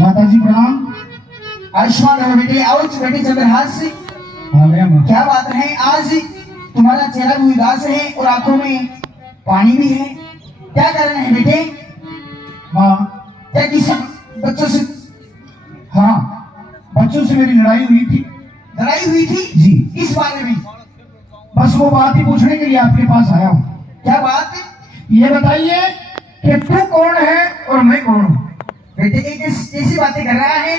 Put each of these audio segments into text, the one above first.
माताजी प्रणाम। आयुष्मान रहो बेटे, आओ बेटे चंद्रहास से। क्या बात है, आज तुम्हारा चेहरा भी उदास है और आंखों में पानी भी है, क्या कारण है बेटे? माँ, क्या किसी बच्चों से? हाँ, बच्चों से मेरी लड़ाई हुई थी। लड़ाई हुई थी जी। किस बारे में? बस वो बात ही पूछने के लिए आपके पास आया हूँ। क्या बात? ये बताइए कि तू कौन है और मैं कौन हूँ? बेटे एक ऐसी बातें कर रहा है,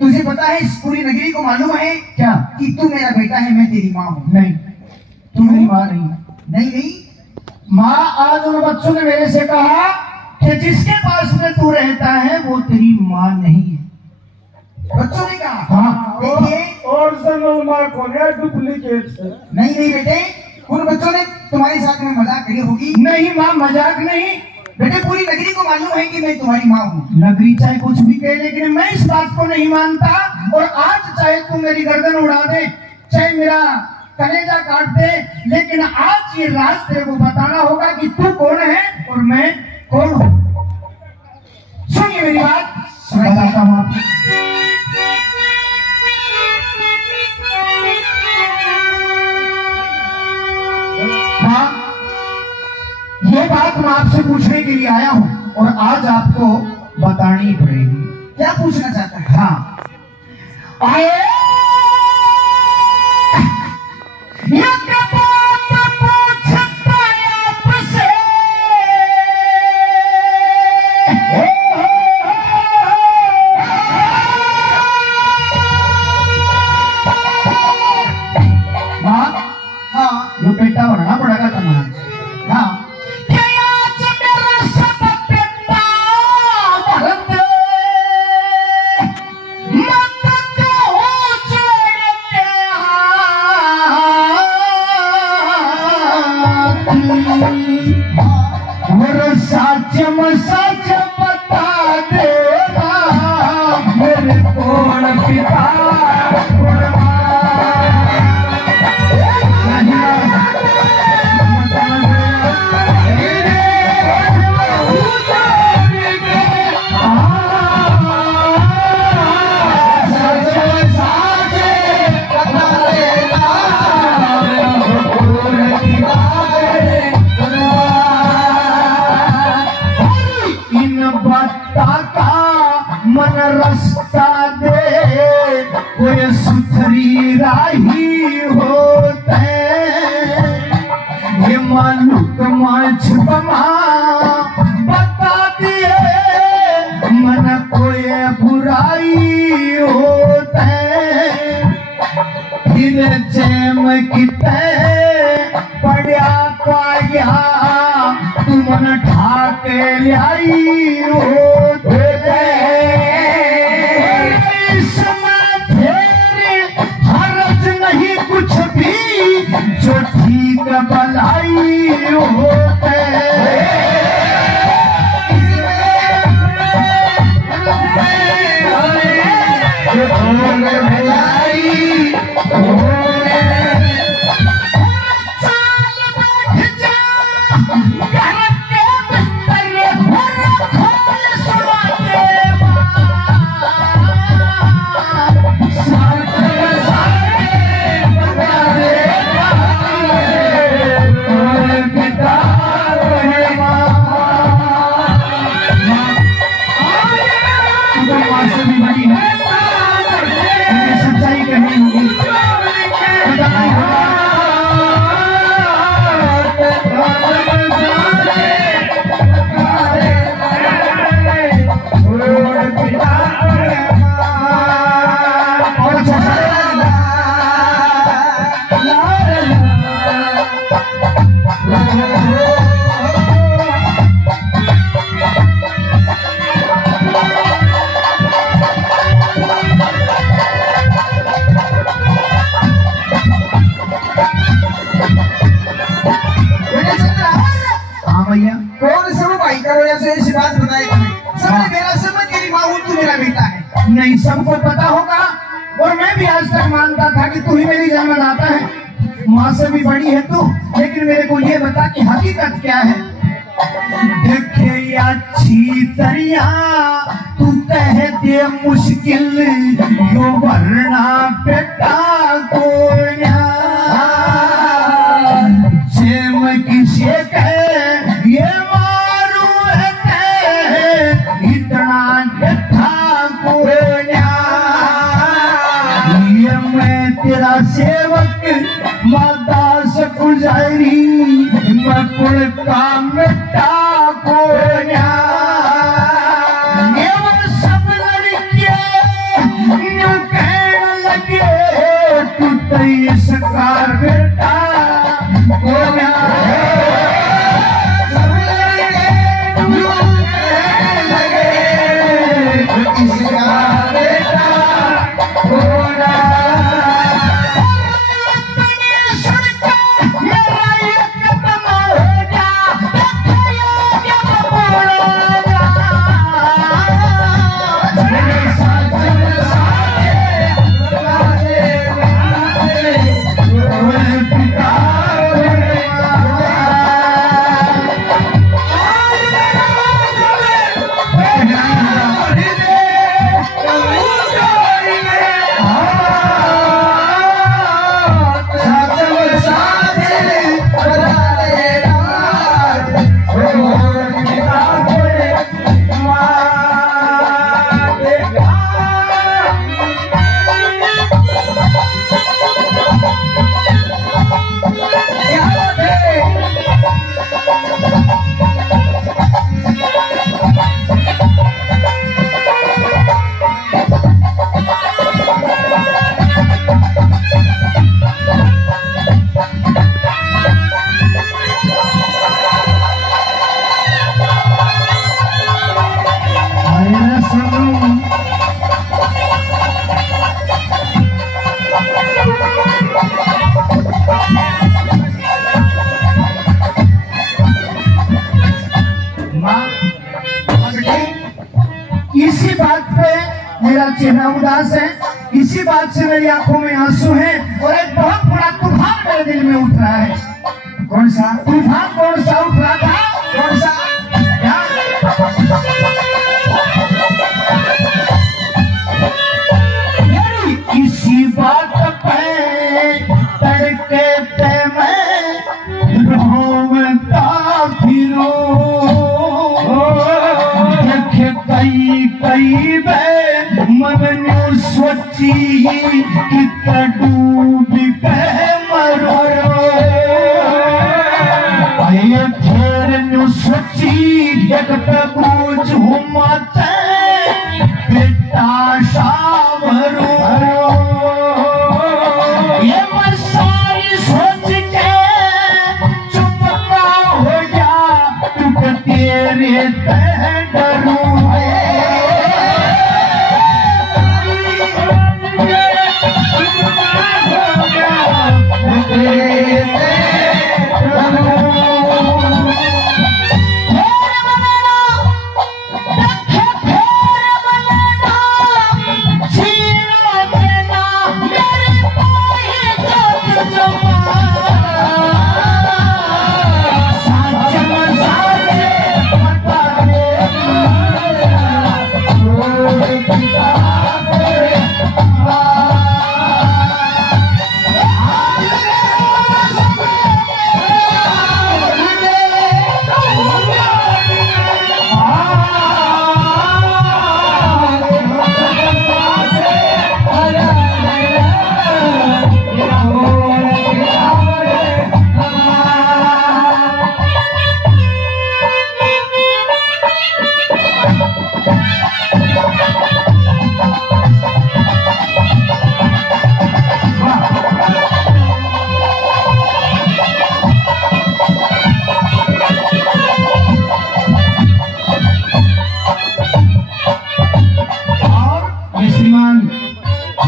तुझे पता है इस पूरी नगरी को मालूम है क्या? कि तू मेरा बेटा है, मैं तेरी माँ हूँ। नहीं, तू मेरी माँ नहीं है। नहीं नहीं, माँ, आज उन बच्चों ने मेरे से कहा कि जिसके पास में तू रहता है वो तेरी माँ नहीं है। बच्चों ने कहा? हाँ। देखिए, ओरिजिनल माँ कौन है, डुप्लीकेट है? नहीं नहीं बेटे, उन बच्चों ने तुम्हारे साथ में मजाक करी होगी। नहीं माँ, मजाक नहीं। बेटे पूरी नगरी को मालूम है कि मैं तुम्हारी माँ हूँ। नगरी चाहे कुछ भी कहे, लेकिन मैं इस बात को नहीं मानता। और आज चाहे तू मेरी गर्दन उड़ा दे, चाहे मेरा कलेजा काट दे, लेकिन आज ये राज तेरे को बताना होगा कि तू कौन है और मैं कौन हूँ। सुनिए मेरी बात, बताता हूँ आपको। हाँ, ये बात मैं आपसे पूछने के लिए आया हूँ और आज आपको बतानी पड़ेगी। क्या पूछना चाहता है? हाँ, आए हाँ, यो बेटा बनना पड़ेगा तुम्हारा। हाँ, सच बता देगा मेरे कौन पिता मन रास्ता दे, कोई सुथरी राही होते, ये मालूक माछ बमा बता दिए, मन कोई बुराई होते, फिर चैम किते पड़ा पाया, तू मन ठाके लाई होते। नहीं कुछ भी जो ठीक भलाई होते, मानता था कि तू ही मेरी जन्मदाता है, माँ से भी बड़ी है तू, लेकिन मेरे को ये बता कि हकीकत क्या है। देखे अच्छी तरिया तू कह दे मुश्किल यो वरना बेटा को जेम किसी कहे ये मारू है इतना बेटा को ये मैं तेरा सेवक मादास गुजारी मैं कुल का मिटा को सब लड़के न्यू कहने लगे तू तई सकार बेटा को सब लड़के न्यू कहने लगे तू सकार बेटा को इसी बात पे मेरा चेहरा उदास है, इसी बात से मेरी आंखों में आंसू हैं और एक बहुत बड़ा तूफान मेरे दिल में उठ रहा है। कौन सा तूफान कौन सा उठ रहा था? कौन सा क्या? इसी बात पे तड़के पे मैं रोता फिरूं, कई बे मन न्यू सोची कि डूब के मरो ये फिर न्यू सोची एक पे पूछ मत बेटा शावरो ये मैं सारी सोच के चुप ना हो जा तू तेरे डरू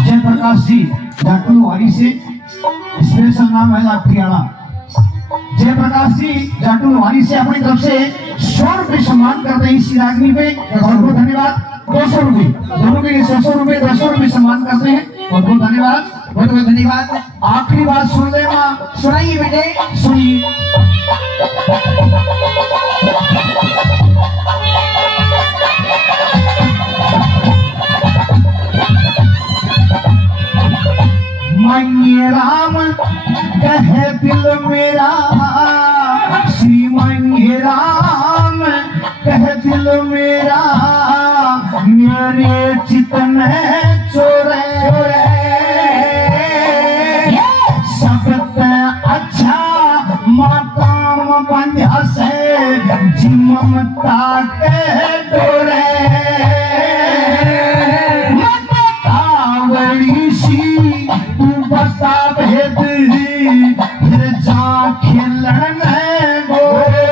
जयप्रकाश जी जाटूवारी से स्पेशल नाम है लाठियाड़ा। जयप्रकाश जी जाटूवारी से अपनी तरफ से 100 रुपए सम्मान करते हैं इसी रागनी पे। बहुत बहुत धन्यवाद। 200 रुपए दोनों के लिए 100 रुपए 200 रुपए सम्मान करते हैं। बहुत बहुत धन्यवाद। बहुत बहुत धन्यवाद। आखिरी बात सुन ले माँ। सुनाइए बेटे। सुनिए। मांगे राम कहे दिल मेरा, श्री मांगे राम कहे दिल मेरा, मेरे चितने चोरे सबसे अच्छा माताम बंध्या से जी ममता के डोरे, तू बता भेद फिर जा खेलन गोरे,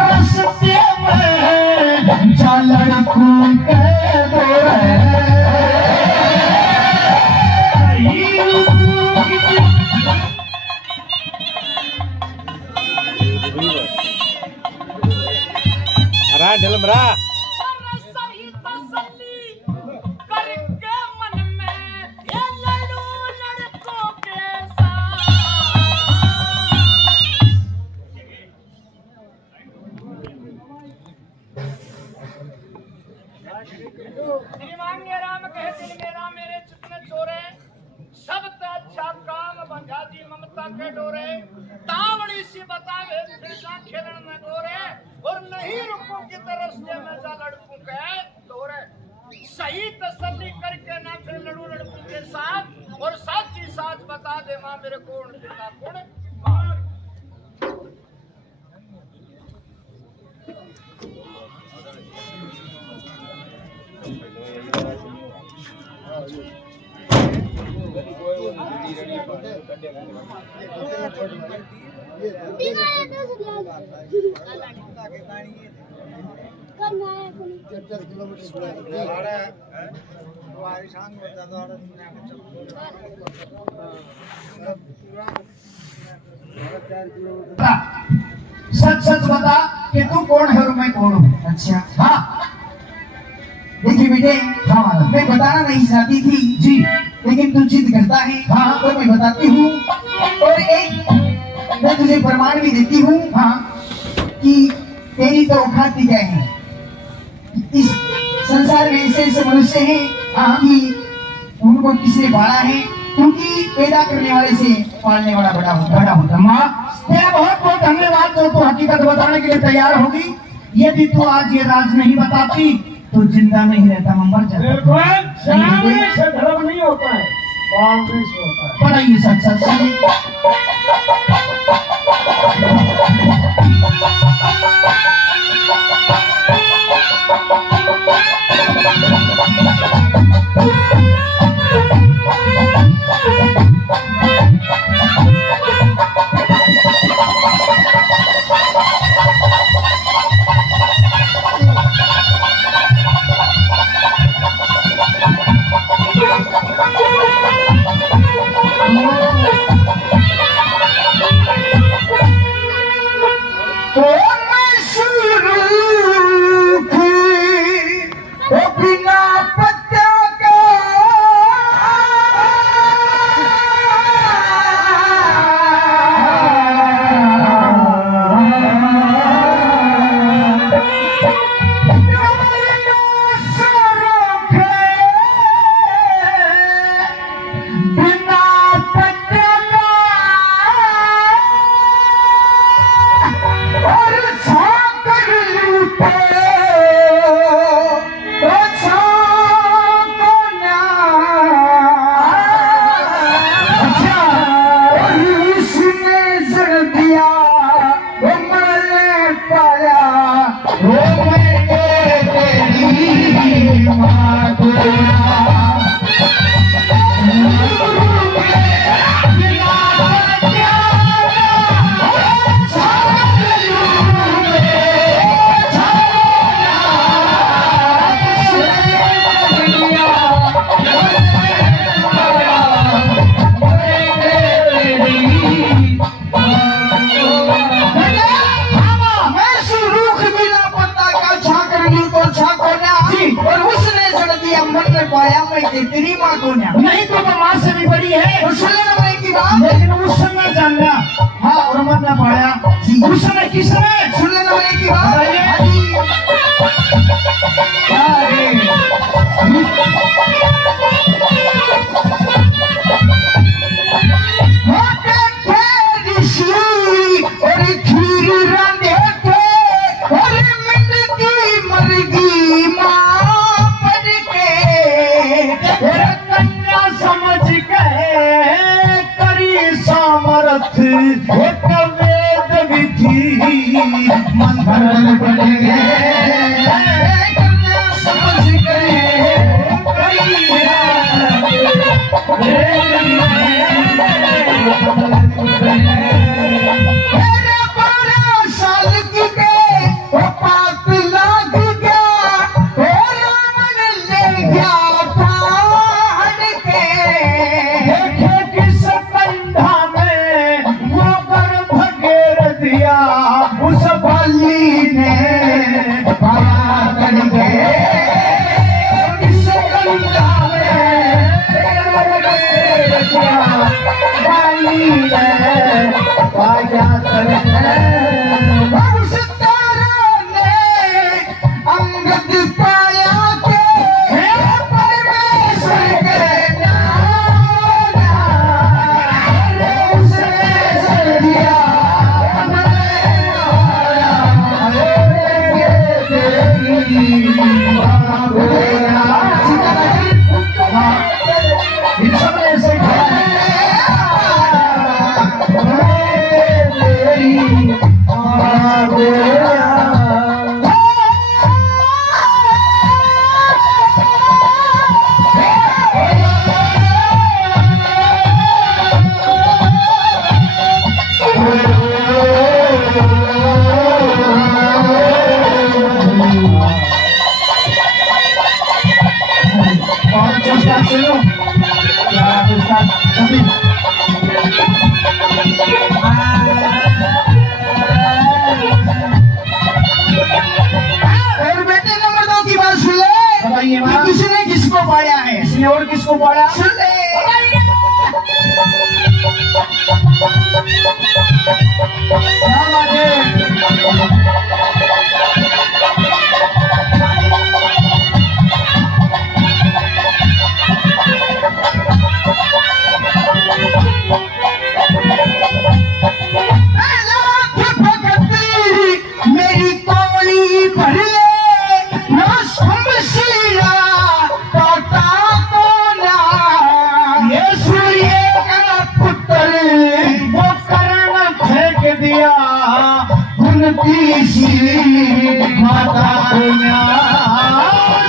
रस्ते में जा लड़कों के दौरे। ढलमरा राम कहे दिल मेरा, मेरे चितने चोरे सबसे अच्छा काम बंधा जी ममता के डोरे, तावड़ी सी बतावे फिर जा खेलन में गोरे, और नहीं रुकू की तरस्ते में जा लड़कों के दौरे, सही तसल्ली करके ना फिर लड़ू लड़कों के साथ, और साथ ही साथ बता दे माँ मेरे कौन दिला कौन। सच सच बता कि तू कौन है और मैं कौन हूँ। अच्छा हाँ देखिए बेटे, हाँ महाराज। मैं बताना नहीं चाहती थी जी, लेकिन तू जिद करता है हाँ। तो मैं बताती हूँ, और एक मैं तुझे प्रमाण भी देती हूँ हाँ कि तेरी तो औकात ही क्या है। इस संसार में ऐसे ऐसे मनुष्य हैं कि उनको किसने पाला है, क्योंकि पैदा करने वाले से पालने वाला बड़ा होता। माँ तेरा बहुत बहुत धन्यवाद। तो तू हकीकत बताने के लिए तैयार होगी। यदि तू आज ये राज नहीं बताती तो जिंदा नहीं रहता, मैं मर जाता। से धर्म नहीं होता है, बाउंड्री से होता है। पढ़ाइए सच सच सुनिए। दिया मन में पाया मैं तेरी माँ को ना नहीं तो माँ से भी बड़ी है। तो सुन लेना मैं की बात लेकिन उस समय जानना, हाँ, और मत ना पाया उस समय किस समय। सुन लेना मैं की बात बताइए। एक वेद विधि मंथन बन गए समझ गए साल की पाप लाग गया और मन ले गया फाड़ के देखे किस कंधा में वो गर्भ घेर दिया उस बलि ने पाया कर गए। किस कंधा में गर्भ घेर दिया बलि ने पाया कर गए। उस तारा ने अंगद पाया के परमेश्वर के नाम उसने सर दिया इन सब ने ऐसे और बेटे नंबर 2 की बात सुन ले बताइए माँ। कि किसने किसको पाया है इसने और किसको पाया। सुन ले क्या बात है। मेरी कौड़ी भर ले ना शमशीला तोता को ना ये सूर्य का पुत्र वो कर्ण फेंक दिया उनकी सी माता को ना।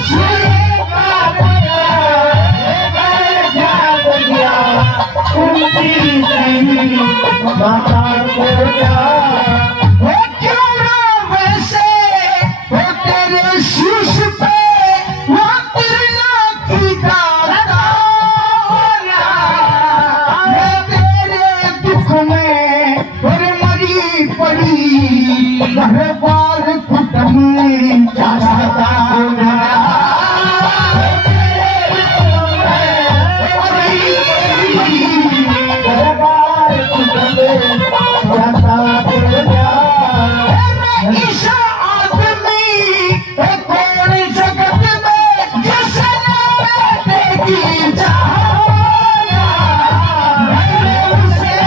सूर्य का पुत्र फेंक दिया उनकी सी माता को ना। वो क्यों ना वैसे वो तेरे शीश पे वो तिरना की दाता होना मैं तेरे दुख में और मरी पड़ी घर बार कुटुंब चाहता होना इस आदमी कौन जगत में जिसने देखी चाहोना मैंने उसे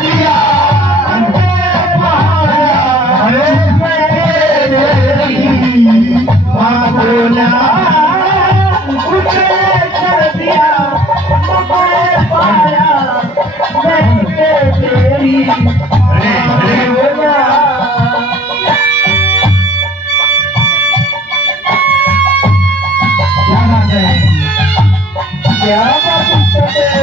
दिया अरे मेरी माँ बोला उसे कर दिया मुझे पाया मैंने तेरी बोला। क्या बात है।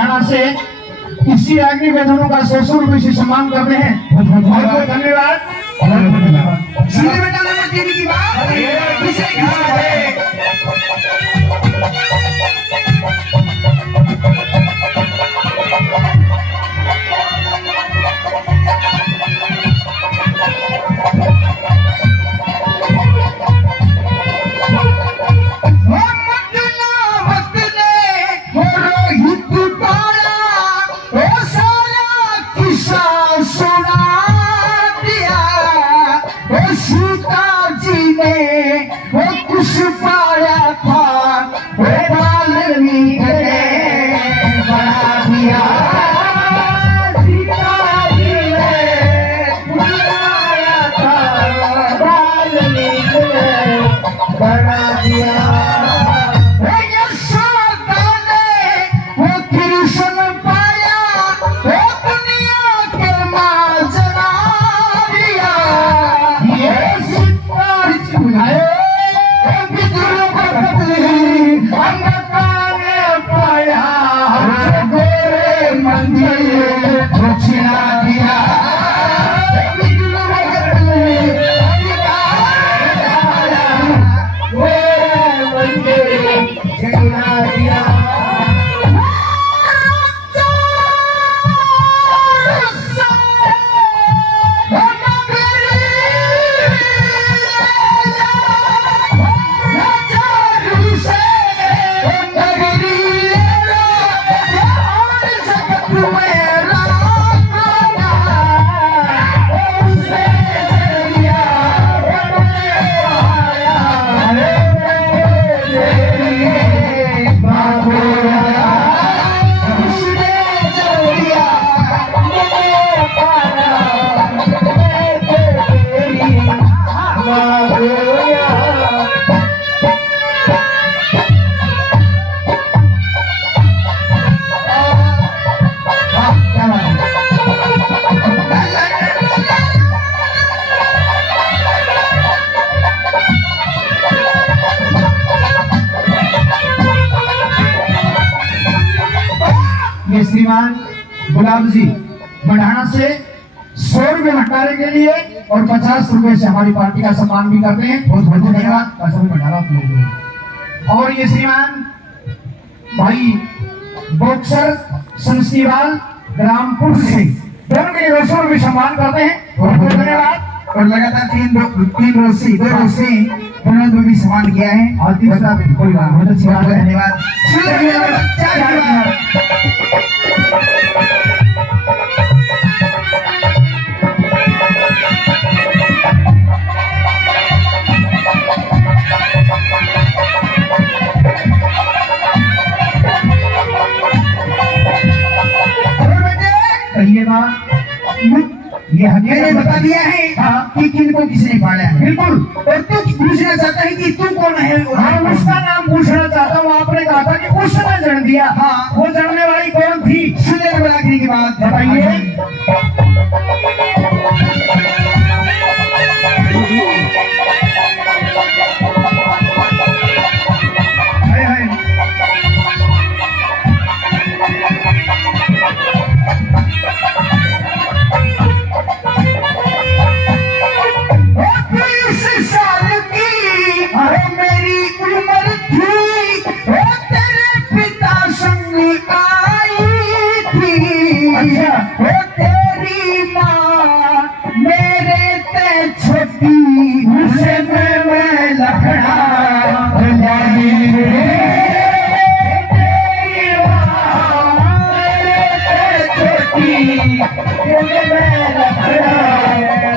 बढ़ाना से इसी अग्नि वेदनों का 100 रुपये से सम्मान करते हैं। बहुत बहुत धन्यवाद। सीधे बेटा नंबर 3 की बात किसे कहा है? वो कुछ पाया था वो वाल्मीकि ने बना दिया। सीता जी ने बुलाया था वाल्मीकि ने बना दिया। वो यशोदा ने वो कृष्ण पाया वो दुनिया के माँ जना दिया। ये सीता जी आए ये श्रीमान गुलाब जी बढ़ाना से 100 रुपये हटाने के लिए और 50 रुपये से हमारी पार्टी का सम्मान भी करते हैं। बहुत बहुत धन्यवाद। और ये श्रीमान भाई बॉक्सर संस्कीवाल ग्रामपुर से दोनों के लिए 200 रुपये सम्मान करते हैं। बहुत बहुत धन्यवाद। और लगातार तीन रोज से उन्होंने भी सम्मान किया है। और तीसरा कोई बात बहुत अच्छी बात है। धन्यवाद। ये मैंने बता दिया है कि किनको किसने पाला है। बिल्कुल। और तू पूछना चाहता है कि तू कौन है? हाँ, उसका नाम पूछना चाहता हूँ। आपने कहा था कि उसने जन्म दिया। हाँ, वो जन्मने वाली कौन थी? सुनने को आखिरी की बात बताइए। तेरी माँ मेरे ते छोटी उसे मैं लखड़ा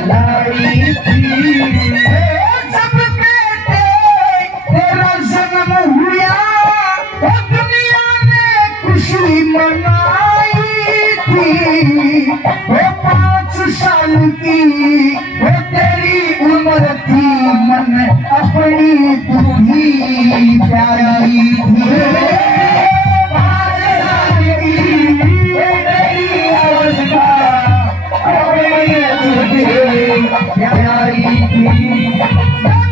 लाई थी। जब बेटे तेरा जन्म हुआ तो दुनिया ने खुशी मनाई थी। वो 5 साल की वो तेरी उम्र थी मन अपनी दुखी प्यारी थी। 5 साल की तेरी अवस्था अपनी दुखी प्यारी थी। राम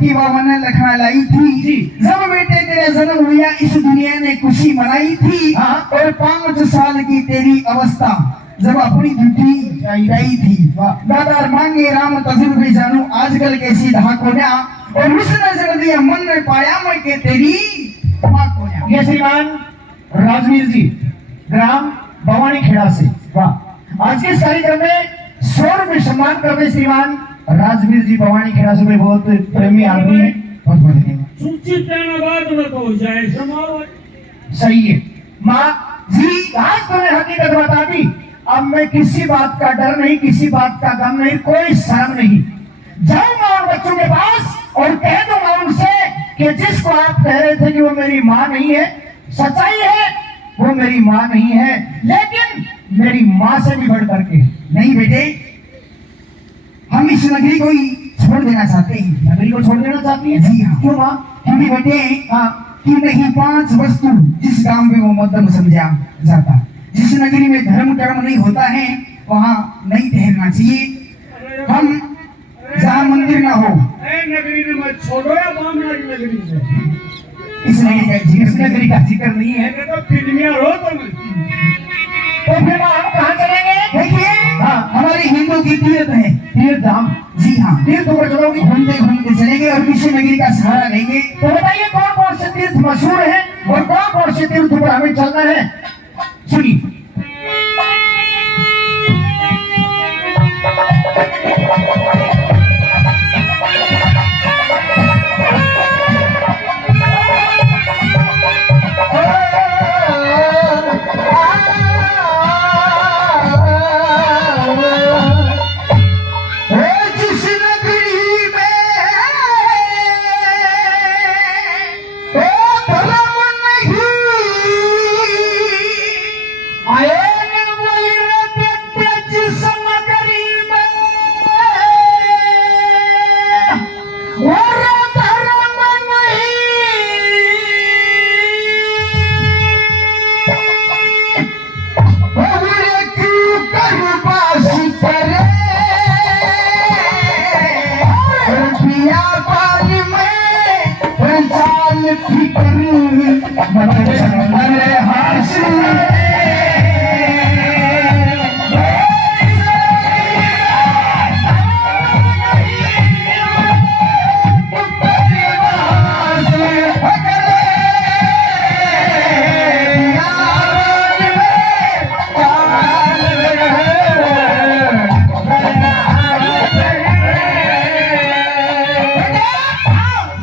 सती बाबा ने लखना लाई थी जी। जब बेटे तेरे जन्म हुआ इस दुनिया ने खुशी मनाई थी हाँ। और 5 साल की तेरी अवस्था जब अपनी ड्यूटी आई थी दादा मांगे राम तजुर्बे जानू आजकल कैसी धाक हो जा और उस नजर दिया मन में पाया मैं के तेरी धाक हो जा। ये श्रीमान राजवीर जी ग्राम भवानी खेड़ा से वाह आज के इस कार्यक्रम में 100 रुपये सम्मान कर रहे श्रीमान राजवीर जी भवानी खेड़ा से बहुत प्रेमी आदमी है बहुत बहुत धन्यवाद। सूचित बाद में हो जाए समारोह सही है माँ जी आज तुम्हें हकीकत बता दी अब मैं किसी बात का डर नहीं किसी बात का गम नहीं कोई शर्म नहीं जाऊंगा उन बच्चों के पास और कह दूंगा उनसे कि जिसको आप कह रहे थे कि वो मेरी माँ नहीं है सच्चाई है वो मेरी माँ नहीं है लेकिन मेरी माँ से भी बढ़ करके नहीं बेटे हम इस नगरी को ही छोड़ देना चाहते हैं। नगरी को छोड़ देना चाहती है जी हाँ। क्यों माँ क्योंकि बेटे हाँ कि नहीं 5 वस्तु जिस गांव में वो मध्यम समझा जाता जिस नगरी में धर्म कर्म नहीं होता है वहाँ नहीं ठहरना चाहिए। हम जहाँ मंदिर ना हो नगरी में मत छोड़ो या बामना की नगरी से इस नगरी का इस नगरी का जिक्र नहीं है तो फिल्मिया हो तुम तो फिर माँ हम कहाँ चलेंगे देखिए हाँ हमारे हिंदू की तीर्थ है तीर्थ धाम जी हाँ तीर्थ पर चलोगी घूमते घूमते चलेंगे और किसी नगरी का सहारा लेंगे। तो बताइए कौन कौन से तीर्थ मशहूर हैं और कौन कौन से तीर्थ पर हमें चलना है सुनिए जिस नगरी में धर्म नहीं आए वही रहते जिस नगरी में और धर्म नहीं क्यों कर बास करे व्यापारी में चाल फिकर चंद्र हासिल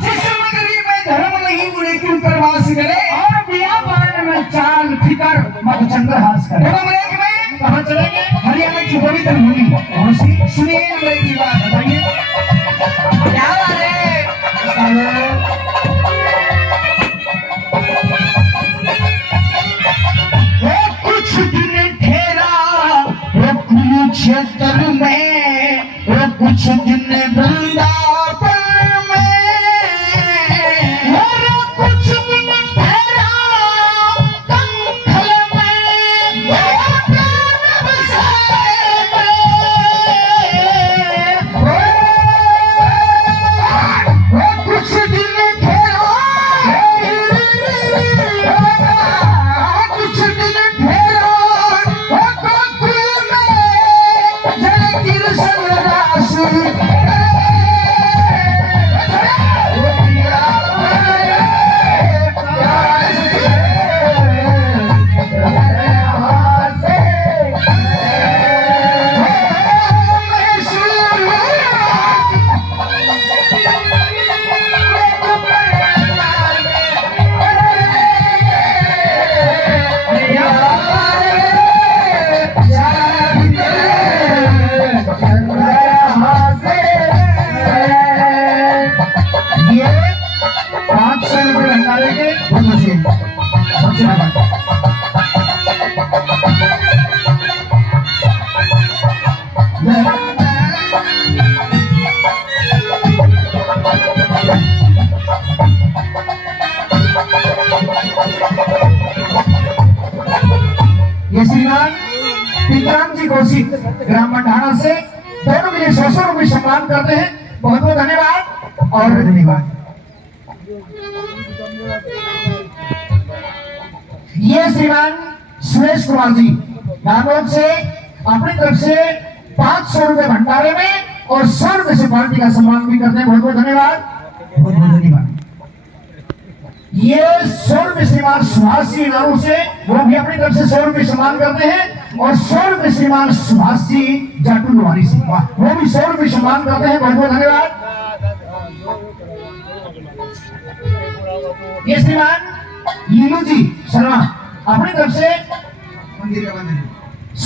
जिस नगरी में धर्म नहीं उन्हें क्यों करवास करे और व्यापार में चाल फिकर मधुचंद्र हास करे अमरेक में कहाँ चलेंगे हरियाणा की पवित्र भूमि कौन सी सुनिए अमरेक की बात बताइए क्या बात है वो कुछ दिन ठहरा वो कुरुक्षेत्र में वो कुछ दिन वृंदावन में और कुछ दिन ठहरा कंखल में वो प्यार बसाए वो कुछ दिन ठहरा कुछ दिन ठहरा वो गोकुल में जल कृष्ण रास ये 500 रुपये भंडारे के बहुत अच्छे सबसे बड़ा ये श्रीमान पितराम जी कौशिक ग्राम मंडाना से दोनों के लिए 100 रुपये सम्मान करते हैं बहुत बहुत धन्यवाद। और धन्यवाद। ये श्रीमान सुरेश कुमार जी नागौर से अपनी तरफ से 500 रुपए भंडारे में और 100 रुपए से पार्टी का सम्मान भी करते हैं। बहुत बहुत धन्यवाद, बहुत बहुत धन्यवाद। ये 100 रुपए श्रीमान सुभाष जी नारू से, वो भी अपनी तरफ से 100 रुपए सम्मान करते हैं और 100 रुपए श्रीमान सुभाष जी जाटू लोहारी से, वो भी 100 रुपए सम्मान करते हैं। बहुत बहुत धन्यवाद। ये श्रीमान लीलू जी शर्मा अपनी तरफ से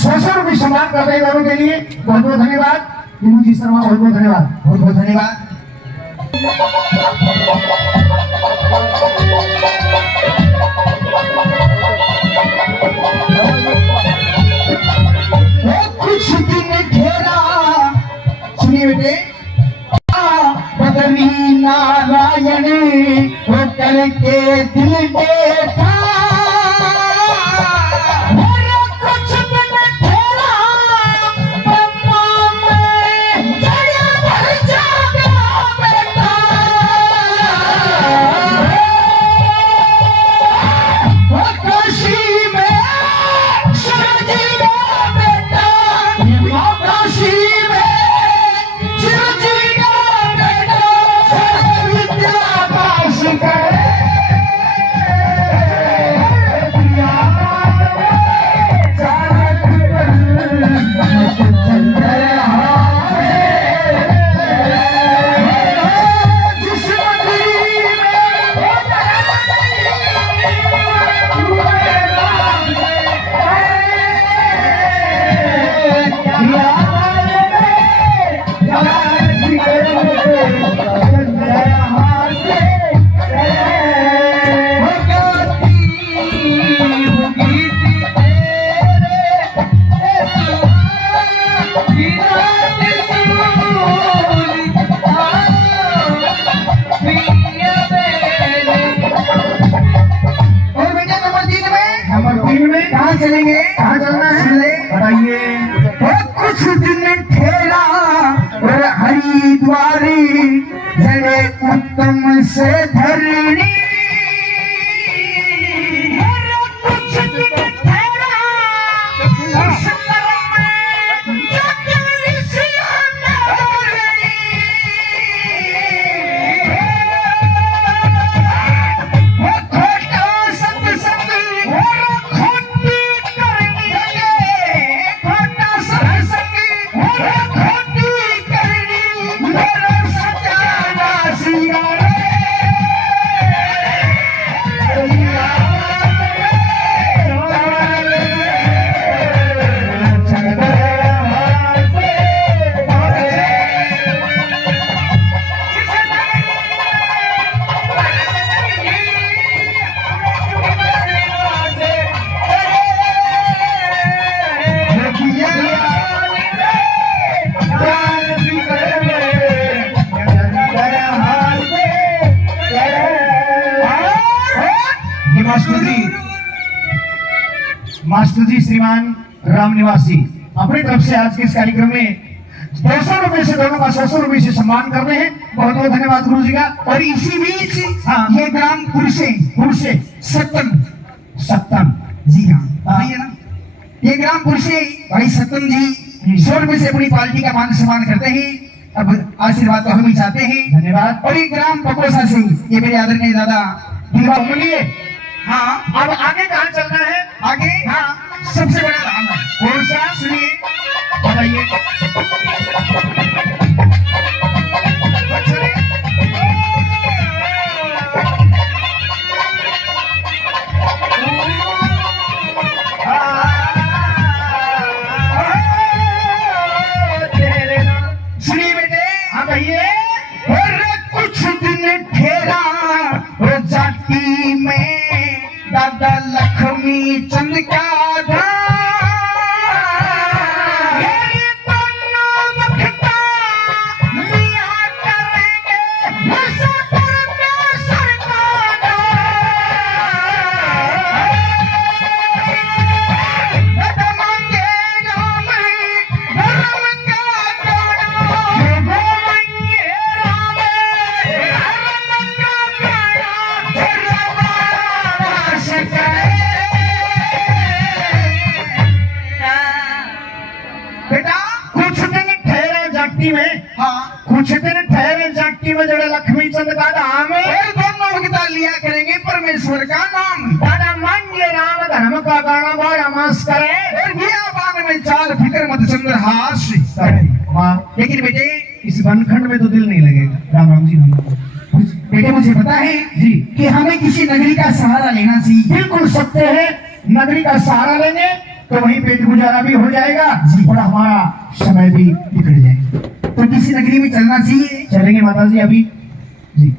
100 रुपए सम्मान करते हैं दोनों के लिए। बहुत बहुत धन्यवाद लीलू जी शर्मा, बहुत बहुत धन्यवाद, बहुत बहुत धन्यवाद। कुछ दिन ठहरा, सुनिए बेटे, बदली नारायण वो करके दिल बैठा। कुछ दिन ठहरा, ब्रह्मा में जया भर जागा बेटा। काशी में शिव जी का बेटा, काशी में शिव जी का बेटा, विद्या पास करे। कहाँ चलेंगे, कहाँ चलना है बताइए। कुछ दिन ठहरा और हरिद्वारी जड़े उत्तम से धरणी। कुछ दिन ठहरा मास्टर जी श्रीमान राम निवासी अपनी तरफ से आज के इस कार्यक्रम में 200 रुपए से दोनों का 100 रुपए से सम्मान कर रहे हैं। बहुत बहुत धन्यवाद गुरु जी का। और इसी बीच हाँ, ये ग्राम पुरुषे सत्तम जी हाँ सही है ना। ये ग्राम पुरुषे भाई सत्तम जी 100 रुपए से अपनी पार्टी का मान सम्मान करते हैं। अब आशीर्वाद तो हम ही चाहते हैं, धन्यवाद। और ये ग्राम पकोसा से ये मेरे आदरणीय दादा बोलिए। हाँ अब आगे कहाँ चलना है? आगे हाँ, सबसे बड़ा धाम है कौन सा सुनिए बताइए। सुनिए बेटे, हाँ कहिए। कुछ दिन ठहरा वो जाति में दादा लक्ष्मी चंद का धर्म का गाना बड़ा मास करे और गया बाग में चाल फिक्र मत चंद्रहास अरे वाह, लेकिन बेटे इस बनखंड में तो दिल नहीं लगेगा। राम राम जी, राम राम। बेटे मुझे पता है जी कि हमें किसी नगरी का सहारा लेना चाहिए। बिल्कुल सत्य है, नगरी का सहारा लेंगे तो वहीं पेट गुजारा भी हो जाएगा और हमारा समय भी निकल जाएगा। तो किसी नगरी में चलना चाहिए। चलेंगे माता जी अभी जी।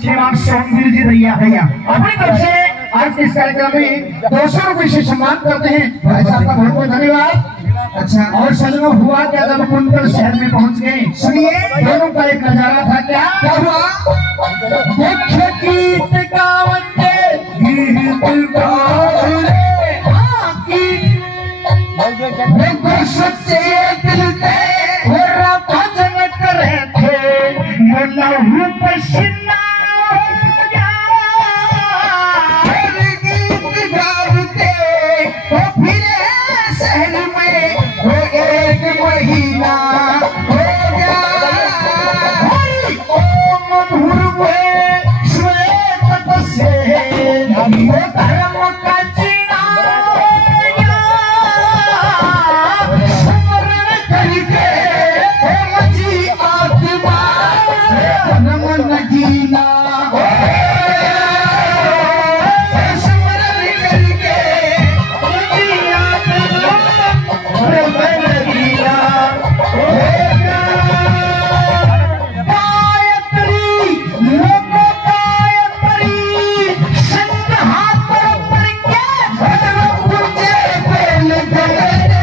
श्रीमान सोमवीर जी भैया अपनी तरफ से आज इस कार्यक्रम में 200 रुपए से सम्मान करते हैं। भाई साहब का बहुत बहुत धन्यवाद। अच्छा और सलमा हुआ क्या जब कुंडल शहर में पहुंच गए, सुनिए दोनों का एक नजारा था। क्या हुआ? मुख्य गीत गावते गीत गावते बिल्कुल सच्चे दिल से मेरा भजन करे थे ये लहू पसीना हो गया। गीत गाते तो फिरे शहर में वो एक महीना हो गया। ओम भूर्भुवः श्वेत तस्य वो धर्म का जीना हो गया। स्मरण करके हे मची आत्मा धर्म न जीना हो गया। स्मरण करके मची आत्मा धर्म न जीना हो गया। गायत्री लोको गायत्री संग हाथ पर के धर्म पूजे पेल जगत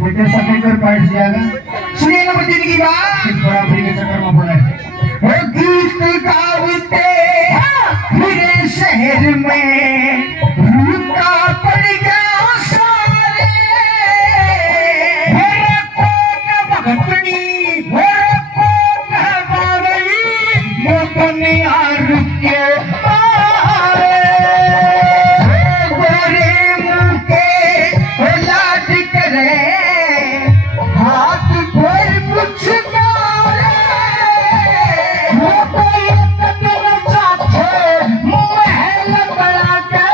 बेटे सफेकर बैठ जाएगा। सुनिए नंबर 3 की बात। फिर बराबरी के चक्कर में पड़ा है। वो गीत गाते मेरे शहर में रूखा पड़ गया सारे। मेरे कोट भगतनी मेरे कोट हमारी ये दुनिया रुके मारे। गोरे मुंह के वो लाड करे हाथ पर पुचकारे। वो कोई कदम चाहे महल बड़ा के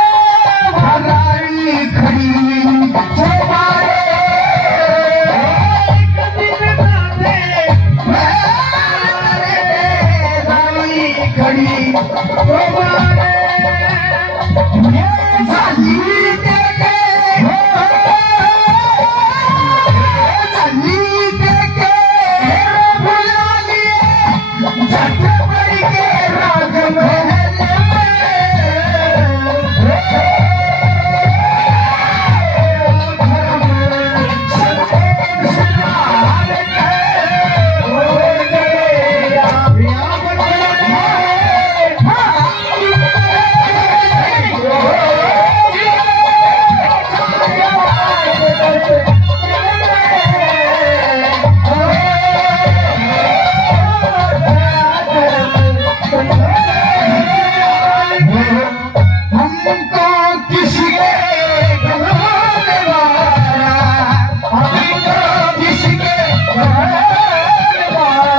हराई खड़ी चौबारे। दिन राते हराई खड़ी चौबारे। झाली देके झाली देके बुला लिए झट पड़ के राजमहल हमको किसके घरों वाला हमको किसके घरों वाला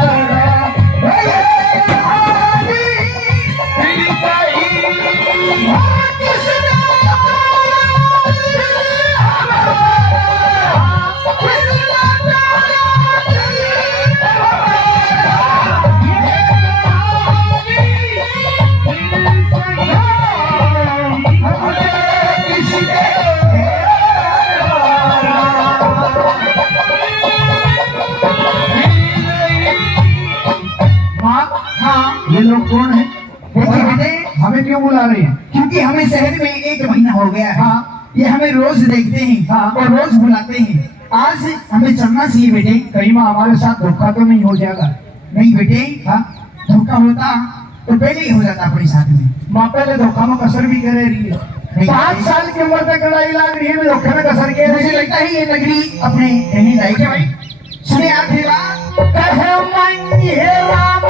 ये लोग कौन है? देखिए बेटे, हमें क्यों बुला रहे हैं? क्योंकि हमें शहर में 1 महीना हो गया है। हाँ। ये हमें रोज देखते हैं हाँ। और रोज बुलाते हैं। आज हमें चलना चाहिए बेटे। कहीं में हमारे साथ धोखा तो नहीं हो जाएगा? नहीं बेटे, हाँ धोखा होता तो पहले ही हो जाता अपने साथ में। माँ पहले धोखा में कसर भी करे रही है। नहीं। 5 साल की उम्र तक लड़ाई लग रही है, धोखे में कसर के मुझे लगता है ये नगरी अपने रहने लायक है भाई। सुने आखिरी बात। कहे मैं ये राम